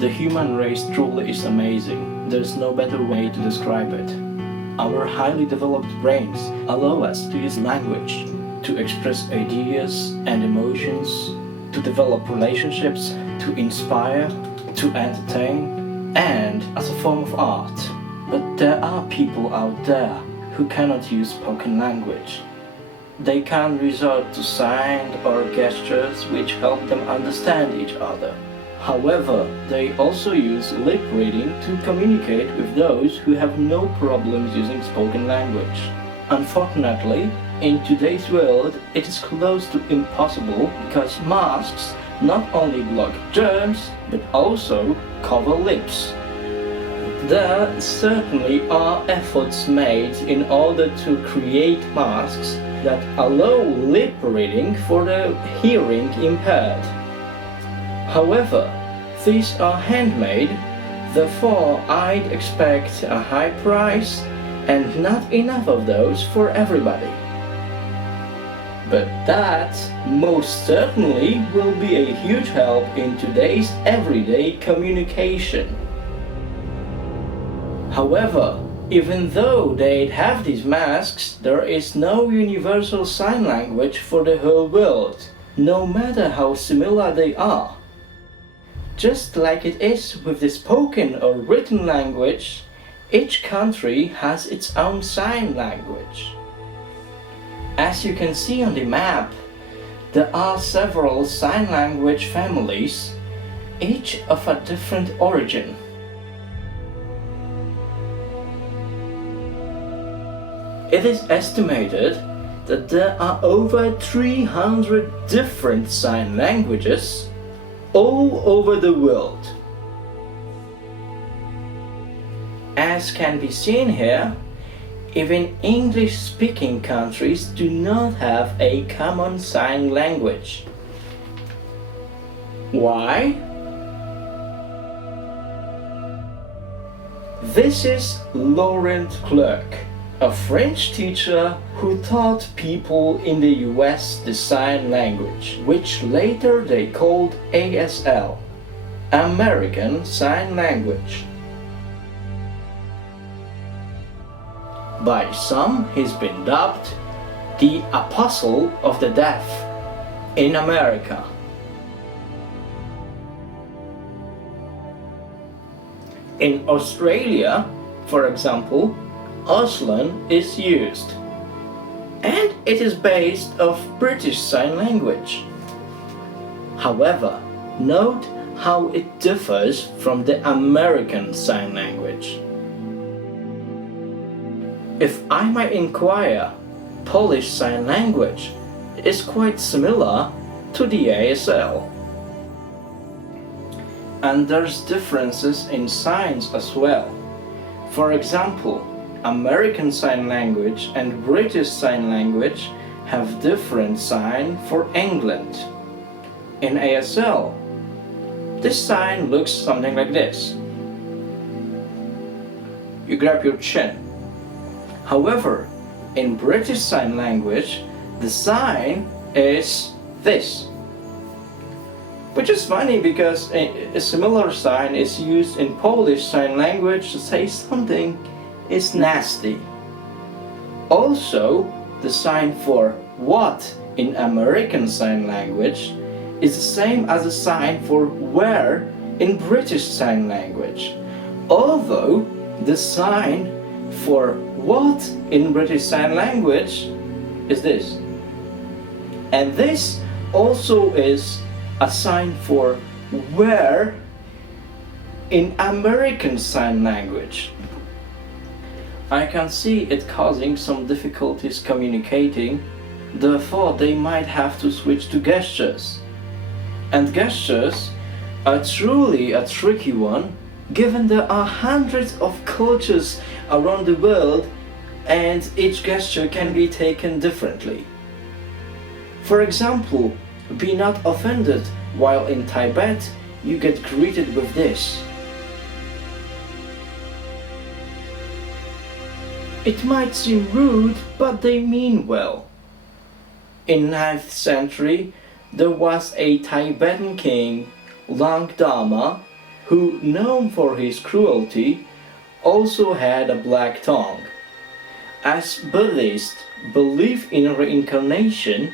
The human race truly is amazing. There's no better way to describe it. Our highly developed brains allow us to use language, to express ideas and emotions, to develop relationships, to inspire, to entertain, and as a form of art. But there are people out there who cannot use spoken language. They can resort to signs or gestures which help them understand each other. However, they also use lip reading to communicate with those who have no problems using spoken language. Unfortunately, in today's world, it is close to impossible because masks not only block germs, but also cover lips. There certainly are efforts made in order to create masks that allow lip reading for the hearing impaired. However, these are handmade, therefore I'd expect a high price and not enough of those for everybody. But that most certainly will be a huge help in today's everyday communication. However, even though they'd have these masks, there is no universal sign language for the whole world, no matter how similar they are. Just like it is with the spoken or written language, each country has its own sign language. As you can see on the map, there are several sign language families, each of a different origin. It is estimated that there are over 300 different sign languages all over the world. As can be seen here, even English-speaking countries do not have a common sign language. Why? This is Laurent Clerc, a French teacher who taught people in the US the sign language, which later they called ASL, American Sign Language. By some, he's been dubbed the Apostle of the Deaf in America. In Australia, for example, Auslan is used, and it is based off British Sign Language. However, note how it differs from the American Sign Language. If I might inquire, Polish Sign Language is quite similar to the ASL. And there's differences in signs as well. For example, American Sign Language and British Sign Language have different sign for England. In ASL, this sign looks something like this. You grab your chin. However, in British Sign Language, the sign is this. Which is funny because a similar sign is used in Polish Sign Language to say something is nasty. Also, the sign for what in American Sign Language is the same as the sign for where in British Sign Language, although the sign for what in British Sign Language is this. And this also is a sign for where in American Sign Language. I can see it causing some difficulties communicating, therefore they might have to switch to gestures. And gestures are truly a tricky one, given there are hundreds of cultures around the world and each gesture can be taken differently. For example, be not offended while in Tibet you get greeted with this. It might seem rude, but they mean well. In 9th century, there was a Tibetan king, Langdama, who, known for his cruelty, also had a black tongue. As Buddhists believe in reincarnation,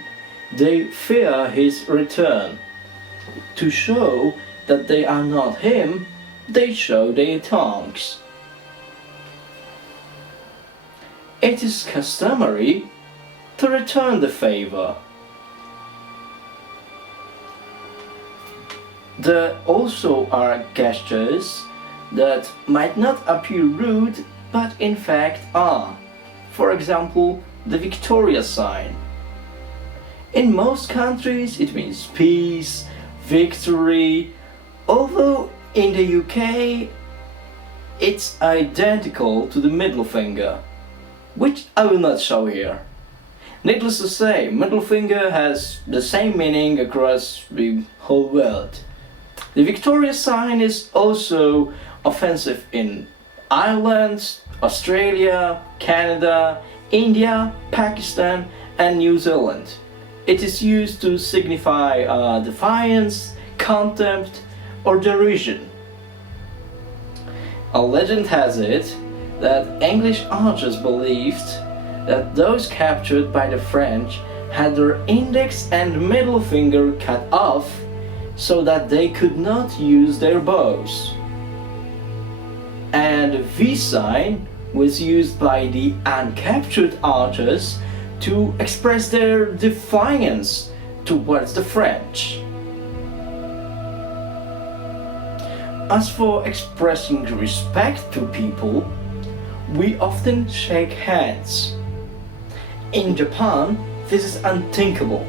they fear his return. To show that they are not him, they show their tongues. It is customary to return the favor. There also are gestures that might not appear rude, but in fact are. For example, the Victoria sign. In most countries it means peace, victory, although in the UK it's identical to the middle finger, which I will not show here. Needless to say, middle finger has the same meaning across the whole world. The Victoria sign is also offensive in Ireland, Australia, Canada, India, Pakistan and New Zealand. It is used to signify defiance, contempt or derision. A legend has it that English archers believed that those captured by the French had their index and middle finger cut off so that they could not use their bows. And the V sign was used by the uncaptured archers to express their defiance towards the French. As for expressing respect to people, we often shake hands. In Japan, this is unthinkable.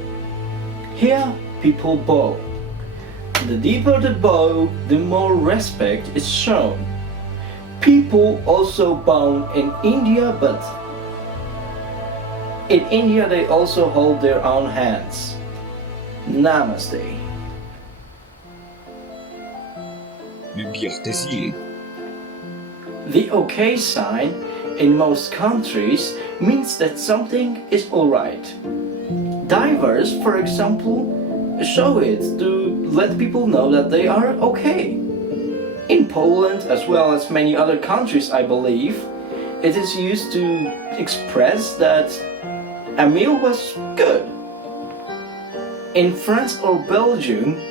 Here, people bow. The deeper the bow, the more respect is shown. People also bow in India, but in India they also hold their own hands. Namaste. The OK sign in most countries means that something is alright. Divers, for example, show it to let people know that they are okay. In Poland, as well as many other countries, I believe, it is used to express that a meal was good. In France or Belgium,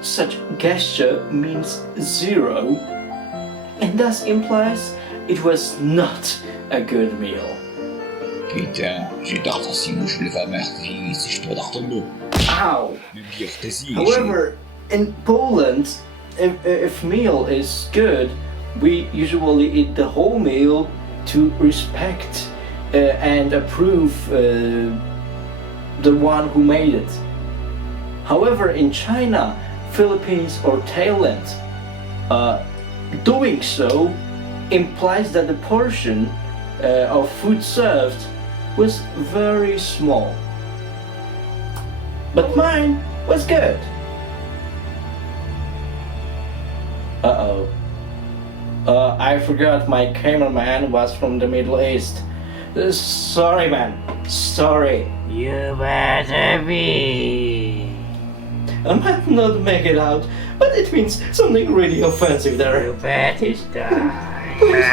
such gesture means zero and thus implies it was not a good meal. Ow! However, in Poland, if meal is good, we usually eat the whole meal to respect and approve the one who made it. However, in China, Philippines or Thailand, doing so implies that the portion of food served was very small. But mine was good. Uh-oh. I forgot my cameraman was from the Middle East. Sorry, man. Sorry. You better be. I might not make it out, but it means something really offensive there. You better die. Please.